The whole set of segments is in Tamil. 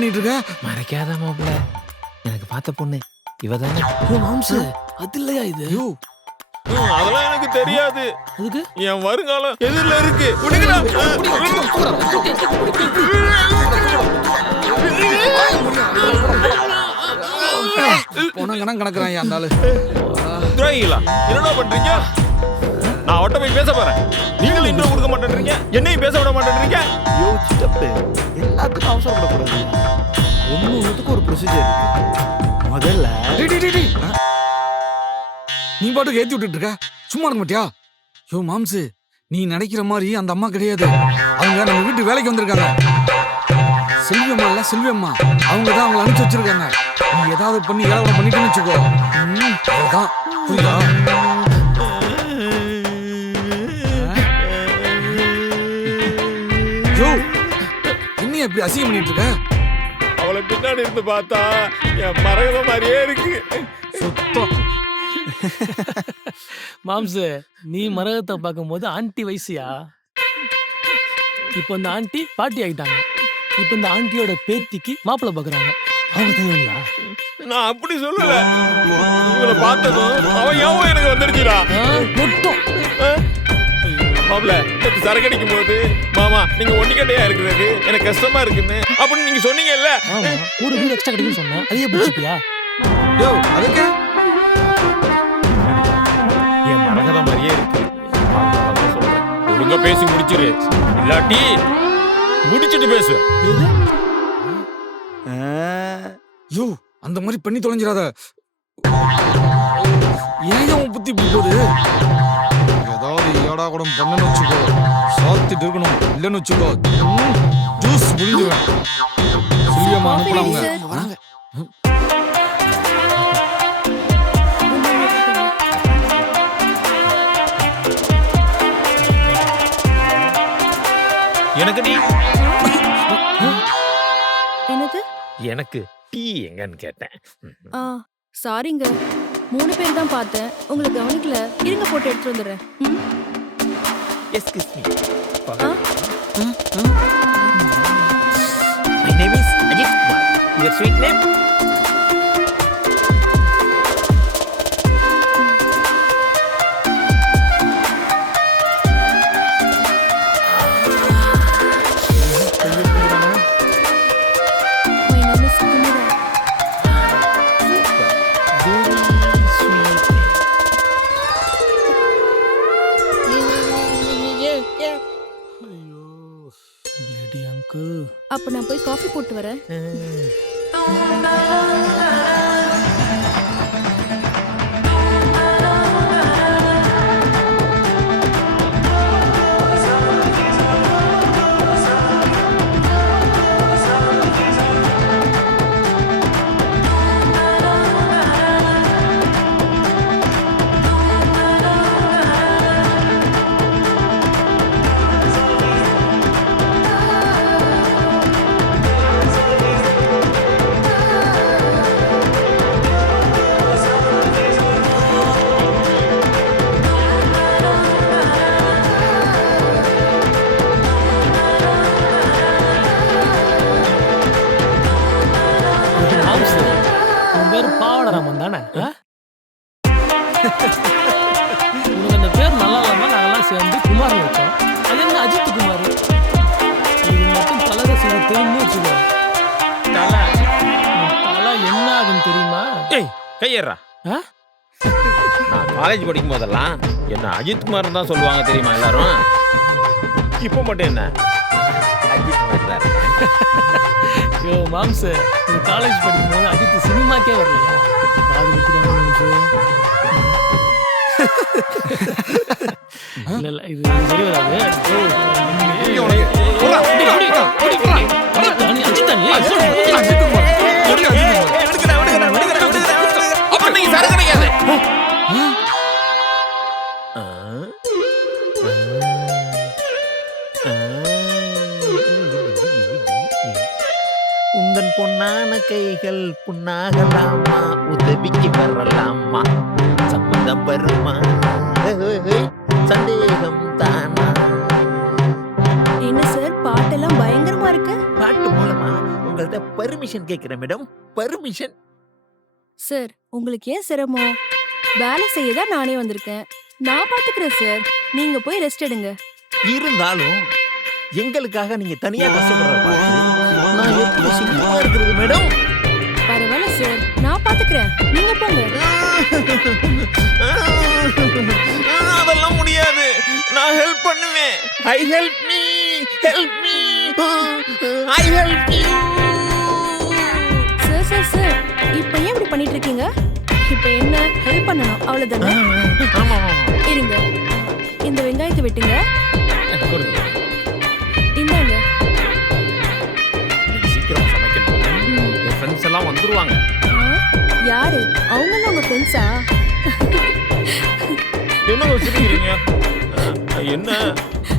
பண்ணிட்டு இருக்க? மறைக்காத மாப்பிள்ள, எனக்கு பார்த்த பொண்ணு இவதானே. மாம்சு அது இல்லையா இது? ஐயோ அதெல்லாம் எனக்கு தெரியாது. அதுக்கு என் வருங்காலம் எதிரில இருக்கு. விடுங்கடா. உனங்கண்ணா கணக்குறான் அந்த ஆளு. துரோகிகளா, என்னடா பண்றீங்க? நான் அவட்ட போய் பேச போறேன். நீங்களும் இன்ட்ரோ கொடுக்க மாட்டேன்றீங்க, என்னையும் பேச விட மாட்டேன்றீங்க. யோ சித்தப்பு, எல்லாத்துக்கும் அவசரப்படக்கூடாது. ஒண்ணுத்துக்கு ஒரு ப்ரொசீஜர் இருக்கு. முதல்ல டேய். நீ பாட்டுக்கு ஏத்தி விட்டுட்டு இருக்க, சும்மா இருக்க மாட்டியா? யோ மாம்சு, நீ நினைக்கிற மாதிரி அந்த அம்மா கிடையாது. அவங்க நம்ம வீட்டு வேலைக்கு வந்திருக்காங்க. செல்வியம்மா இல்ல செல்வியம்மா, அவங்க தான் அவங்களை அனுப்பிச்சு வச்சிருக்காங்க. நீ ஏதாவது பண்ணி ஏழவரம் பண்ணிட்டேன்னு வச்சுக்கோ. அதான் புரியுதா? யோ என்ன இப்படி அசிங்கம் பண்ணிட்டு இருக்க? அவளை பின்னாடி இருந்து பார்த்தா என் மரகத மாதிரியே இருக்கு. சுத்தம். மாம்சு, நீ மரகத்தை பார்க்கும்போது ஆண்டி வயசியா? இப்போ இந்த ஆண்டி பாட்டி ஆகிட்டாங்க. இப்போ இந்த ஆண்டியோட பேத்திக்கு மாப்பிள்ளை பார்க்குறாங்க. அவங்க தெரியுங்களா? நான் அப்படி சொல்லல. இவளை பார்த்ததும் அவன் ஏன் எனக்கு வந்துருச்சுடா. மொத்தம் மாப்பிள்ள, சரக்கு அடிக்கும் போது மாமா நீங்க ஒண்டிக்கட்டையா இருக்கிறது எனக்கு கஷ்டமா இருக்குன்னு அப்படின்னு நீங்க சொன்னீங்கல்ல. ஆமா, ஒரு வீடு எக்ஸ்ட்ரா கிடைக்குன்னு சொன்னேன். அதையே பிடிச்சிப்பியா? யோ அதுக்கு என் மரகத மாதிரியே இருக்கு. அதான் சொல்றேன். ஒழுங்கா பேசி முடிச்சிரு, இல்லாட்டி முடிச்சிட்டு பேசு. யோ அந்த மாதிரி பண்ணி தொலைஞ்சிடாத. ஏன் உன் புத்தி இப்படி போகுது? ஏதாவது ஏடா கூட பண்ணன்னு வச்சுக்கோ, சாத்திட்டு இருக்கணும். இல்லைன்னு வச்சுக்கோ ஜூஸ் முடிஞ்சிடும். சில்வியம்மா அனுப்புறாங்க. எனக்கு டீ. என்னது? எனக்கு டீ எங்கன்னு கேட்டேன். சாரிங்க, 3 பேர் தான் பார்த்தேன், உங்களை கவனிக்கல. இருங்க, போட்டு எடுத்து வந்துடுறேன். Excuse me. My name is Ajit Kumar. Your sweet name? My name is Kumira. Lady uncle. அப்ப நான் போய் காஃபி போட்டு வரேன். மாம்சு, உன் பேர் பாவடராமன் தானே? உனக்கு அந்த பேர் நல்லா இல்லாம நாங்கெல்லாம் சேர்ந்து குமார் வச்சோம். அது என்ன அஜித் குமார்? இது மட்டும் கலர செய்ய தெரியும்னு வச்சுக்கோ. தலை தலை என்ன ஆகுன்னு தெரியுமா? ஏய் கையேறா. நான் காலேஜ் படிக்கும் போதெல்லாம் என்ன அஜித் குமார் தான் சொல்லுவாங்க தெரியுமா எல்லாரும். இப்போ மட்டும் என்ன அஜித் குமார் தான். யோ மாம்சு, நீ காலேஜ் படிக்கும்போது அஜித் சினிமாக்கே வரலையா? காது குத்துறாங்க மாம்சு. இல்ல இது சரி வராது. அஜித் தானே? அப்புறம் நீங்க சரக்கு கிடைக்காது. உந்தன் பொன்னான கைகள் புண்ணாகலாமா, உதவிக்கு வரலாமா, சம்மதம் வருமா, சந்தேகம் தானா? என்ன சார், பாட்டெல்லாம் பயங்கரமா இருக்கு. பாட்டு மூலமா உங்க உங்கள்ட்ட பர்மிஷன் கேட்கிறேன் மேடம், பர்மிஷன். சார் உங்களுக்கு ஏன் சிரமம்? வேலை செய்ய தான் நானே வந்திருக்கேன். நான் பாத்துக்கிறேன் சார். நீங்க போய் ரெஸ்ட் எடுங்க. இருந்தாலும் எங்களுக்காக நீங்க தனியா கஷ்டப்படுற பார்த்து நான் எப்படி சும்மா இருக்கிறது மேடம்? பரவாயில்ல சார், நான் பாத்துக்கிறேன். நீங்க போங்க. அதெல்லாம் முடியாது. நான் ஹெல்ப் பண்ணுவேன். I help me, help me, I help you. Sir sir sir, இப்போ ஏன் இப்படி பண்ணிட்டு இருக்கீங்க? இப்போ என்ன ஹெல்ப் பண்ணணும் அவ்வளவுதானே? ஆமா இருங்க, இந்த வெங்காயத்தை வெட்டுங்க. கொடுங்க. இந்தாங்க. இன்னைக்கு சீக்கிரம் சமைக்கணும். என் ஃப்ரெண்ட்ஸ் எல்லாம் வந்துருவாங்க. யாரு அவங்களும் உங்க ஃப்ரெண்ட்ஸா? என்ன வச்சிருக்கீங்க? என்ன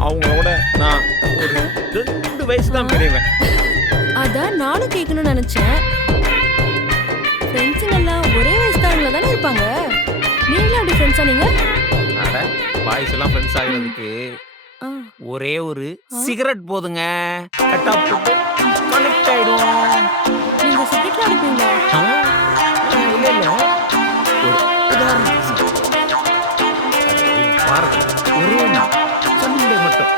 அவங்களோட நான் ஒரு 2 வயசு தான் பெரியவன். அதான் நானும் கேட்கணும்னு நினைச்சேன். ஃப்ரெண்ட்ஸுங்க எல்லாம் ஒரே வயசுக்காரங்களா தானே இருப்பாங்க. நீங்களும் அப்படி ஃப்ரெண்ட்ஸா நீங்க? அட பாய்ஸ் எல்லாம் ஃப்ரெண்ட்ஸ் ஆகிறதுக்கு ஒரே ஒரு சிகரெட் போதுங்க. கட் ஆஃப் போட்டு கனெக்ட் ஆயிடுவோம். நீங்க சிகரெட்ல அடிப்பீங்களா? இல்ல இல்ல, ஒரு உதாரணத்துக்கு வாரத்துக்கு ஒரே நாள் சண்டே மட்டும்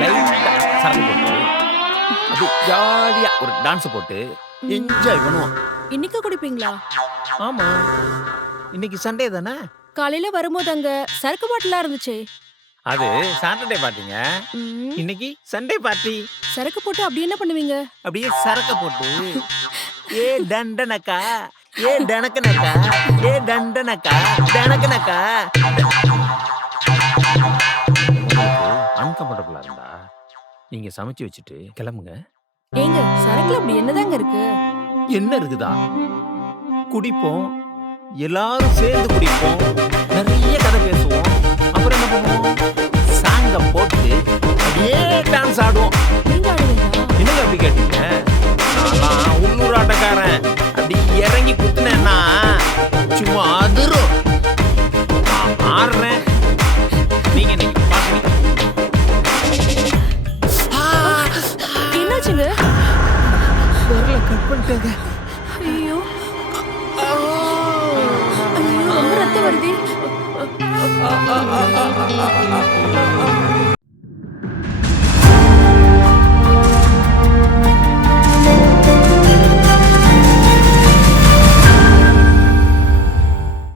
லைட்டா சரக்கு போட்டு அது ஜாலியா ஒரு டான்ஸ் போட்டு என்ஜாய் பண்ணுவோம். இன்னைக்கு குடிப்பீங்களா? ஆமா, இன்னைக்கு சண்டே தானே. காலையில வரும்போது அங்க சரக்கு பாட்டிலா இருந்துச்சு. அது சாட்டர்டே பார்ட்டிங்க. இன்னைக்கு சண்டே பார்ட்டி. சரக்கு போட்டு அப்படி என்ன பண்ணுவீங்க? அப்படியே சரக்க போட்டு ஏ டண்டனக்கா, ஏ டனக்கனக்கா, ஏ டண்டனக்கா, டனக்கனக்கா. அன்கம்ஃபர்டபுளா இருந்தா நீங்க சமைச்சு வச்சுட்டு கிளம்புங்க. ஏங்க சரக்குல அப்படி என்னதாங்க இருக்கு? என்ன இருக்குதா? குடிப்போம், எல்லாரும் சேர்ந்து குடிப்போம், நிறைய கதை பேசுவோம், அப்புறம் என்ன பண்ணுவோம்? சாங்க போட்டு அப்படியே டான்ஸ் ஆடுவோம். நீங்க ஆடுவீங்களா? என்னங்க அப்படி கேட்டீங்க? நான் உள்ளூர் ஆட்டக்காரன். அப்படி இறங்கி குத்துனேன்னா சும்மா அதிரும். நான் ஆடுறேன், நீங்க இன்னைக்கு பாக்குறீங்க. என்னாச்சுங்க? வரல, கட் பண்ணிட்டாங்க. ஐயோ ஐயோ, ரொம்ப ரத்தம் வருது.